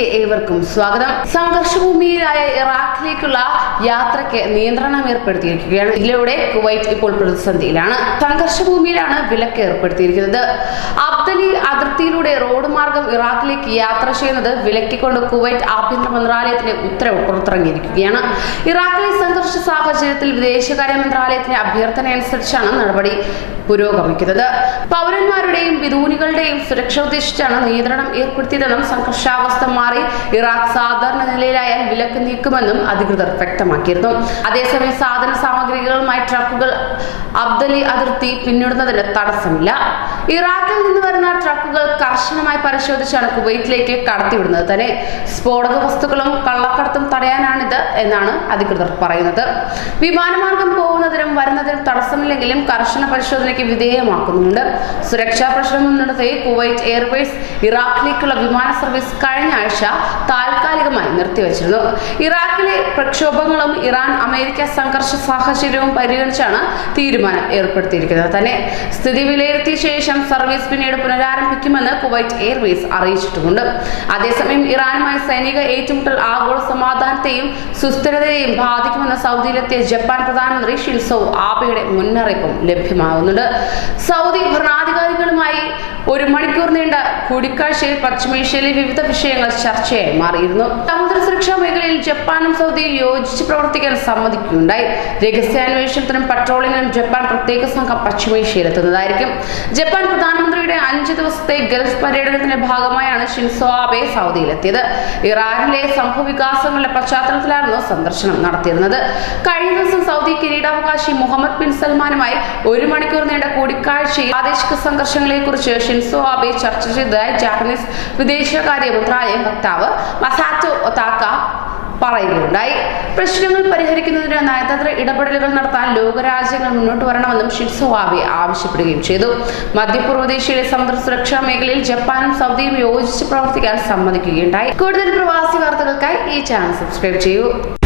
ഏവർക്കും സ്വാഗതം. സംഘർഷഭൂമിയിലായ ഇറാഖിലേക്കുള്ള യാത്രയ്ക്ക് നിയന്ത്രണം ഏർപ്പെടുത്തിയിരിക്കുകയാണ്. ഇതിലൂടെ കുവൈറ്റ് ഇപ്പോൾ പ്രതിസന്ധിയിലാണ്. സംഘർഷഭൂമിയിലാണ് വിലക്ക് ഏർപ്പെടുത്തിയിരിക്കുന്നത്. അബ്ദലി അതിർത്തിയിലൂടെ റോഡ് മാർഗം ഇറാഖിലേക്ക് യാത്ര ചെയ്യുന്നത് വിലക്കിക്കൊണ്ട് കുവൈറ്റ് ആഭ്യന്തര മന്ത്രാലയത്തിന്റെ ഉത്തരവ് പുറത്തിറങ്ങിയിരിക്കുകയാണ്. ഇറാഖിലെ സംഘർഷ സാഹചര്യത്തിൽ വിദേശകാര്യ മന്ത്രാലയത്തിന്റെ അഭ്യർത്ഥന അനുസരിച്ചാണ് നടപടി പുരോഗമിക്കുന്നത്. പൗരന്മാരുടെയും വിദൂനികളുടെയും സുരക്ഷ ഉദ്ദേശിച്ചാണ് നിയന്ത്രണം ഏർപ്പെടുത്തിയതെന്നും സംഘർഷാവസ്ഥ മാറി ഇറാഖ് സാധാരണ നിലയിലായാൽ വിലക്ക് നീക്കുമെന്നും അധികൃതർ വ്യക്തമാക്കിയിരുന്നു. അതേസമയം സാധന സാമഗ്രികളുമായി ട്രക്കുകൾ അബ്ദലി അതിർത്തി പിന്നിടുന്നതിന് തടസ്സമില്ല. ഇറാഖിൽ നിന്ന് വരുന്ന ട്രക്കുകൾ കർശനമായി പരിശോധിച്ചാണ് കുവൈറ്റിലേക്ക് കടത്തിവിടുന്നത്. തന്നെ സ്ഫോടക വസ്തുക്കളും കള്ളക്കടത്തും തടയാനാണിത് എന്നാണ് അധികൃതർ പറയുന്നത്. വിമാനമാർഗം പോകുന്നതിനും വരുന്നതിനും തടസ്സമില്ലെങ്കിലും കർശന പരിശോധനയ്ക്ക് വിധേയമാക്കുന്നുണ്ട് സുരക്ഷാ പ്രശ്നം മുൻനിർത്തി കുവൈറ്റ് എയർവേസ് ഇറാഖിലേക്കുള്ള വിമാന സർവീസ് കഴിഞ്ഞ ആഴ്ച താൽക്കാലികമായി നിർത്തിവച്ചിരുന്നു. ഇറാഖിലെ പ്രക്ഷോഭങ്ങളും ഇറാൻ അമേരിക്ക സംഘർഷ സാഹചര്യവും പരിഗണിച്ചാണ് തീരുമാനം ഏർപ്പെടുത്തിയിരിക്കുന്നത്. തന്നെ സ്ഥിതി വിലയിരുത്തിയ ശേഷം സർവീസ് പിന്നീട് പുനരാരംഭിക്കുമെന്ന് കുവൈറ്റ് എയർവേസ് അറിയിച്ചിട്ടുമുണ്ട്. അതേസമയം ഇറാനുമായി സൈനിക ഏറ്റുമുട്ടൽ ആഗോള സമാധാനത്തെയും സുസ്ഥിരതയെയും ബാധിക്കുമെന്ന് സൗദിയിലെത്തിയ ജപ്പാൻ പ്രധാനമന്ത്രി ഷിൻസോ ആബെയുടെ മുന്നറിയിപ്പും ലഭ്യമാകുന്നുണ്ട് സൗദി ഭരണാധികാരികളുമായി ഒരു മണിക്കൂർ നീണ്ട കൂടിക്കാഴ്ചയിൽ പശ്ചിമേഷ്യയിലെ വിവിധ വിഷയങ്ങൾ ചർച്ചയായി മാറിയിരുന്നു. സമുദ്ര സുരക്ഷാ മേഖലയിൽ ജപ്പാനും സൗദിയും യോജിച്ച് പ്രവർത്തിക്കാൻ സമ്മതിക്കുകയുണ്ടായി. രഹസ്യാന്വേഷണത്തിനും പട്രോളിങ്ങിനും ജപ്പാൻ പ്രത്യേക സംഘം പശ്ചിമേഷ്യയിലെത്തുന്നതായിരിക്കും ജപ്പാൻ പ്രധാനമന്ത്രിയുടെ അഞ്ച് ദിവസത്തെ ഗൾഫ് പര്യടനത്തിന്റെ ഭാഗമായാണ് ഷിൻസോ ആബെ സൗദിയിലെത്തിയത്. ഇറാനിലെ സംഭവവികാസങ്ങളുടെ പശ്ചാത്തലത്തിലായിരുന്നു സന്ദർശനം നടത്തിയിരുന്നത്. കഴിഞ്ഞ ദിവസം സൗദി കിരീടാവകാശി മുഹമ്മദ് ബിൻ സൽമാനുമായി ഒരു മണിക്കൂർ നീണ്ട കൂടിക്കാഴ്ചയിൽ പ്രാദേശിക സംഘർഷങ്ങളെ കുറിച്ച് ഷിൻസോ ആബെ ചർച്ച ചെയ്തതായി ജാപ്പനീസ് വിദേശകാര്യ മന്ത്രാലയം വക്താവ് മസാറ്റോ ഒതാക്ക പറയുകയുണ്ടായി. പ്രശ്നങ്ങൾ പരിഹരിക്കുന്നതിന് നയതന്ത്ര ഇടപെടലുകൾ നടത്താൻ ലോകരാജ്യങ്ങൾ മുന്നോട്ട് വരണമെന്നും ഷിൻസോ ആബെ ആവശ്യപ്പെടുകയും ചെയ്തു. മധ്യപ്രദേശിലെ സമുദ്ര സുരക്ഷാ മേഖലയിൽ ജപ്പാനും സൗദിയും യോജിച്ച് പ്രവർത്തിക്കാൻ സമ്മതിക്കുകയുണ്ടായി. കൂടുതൽ പ്രവാസി വാർത്തകൾക്കായി ഈ ചാനൽ സബ്സ്ക്രൈബ് ചെയ്യൂ.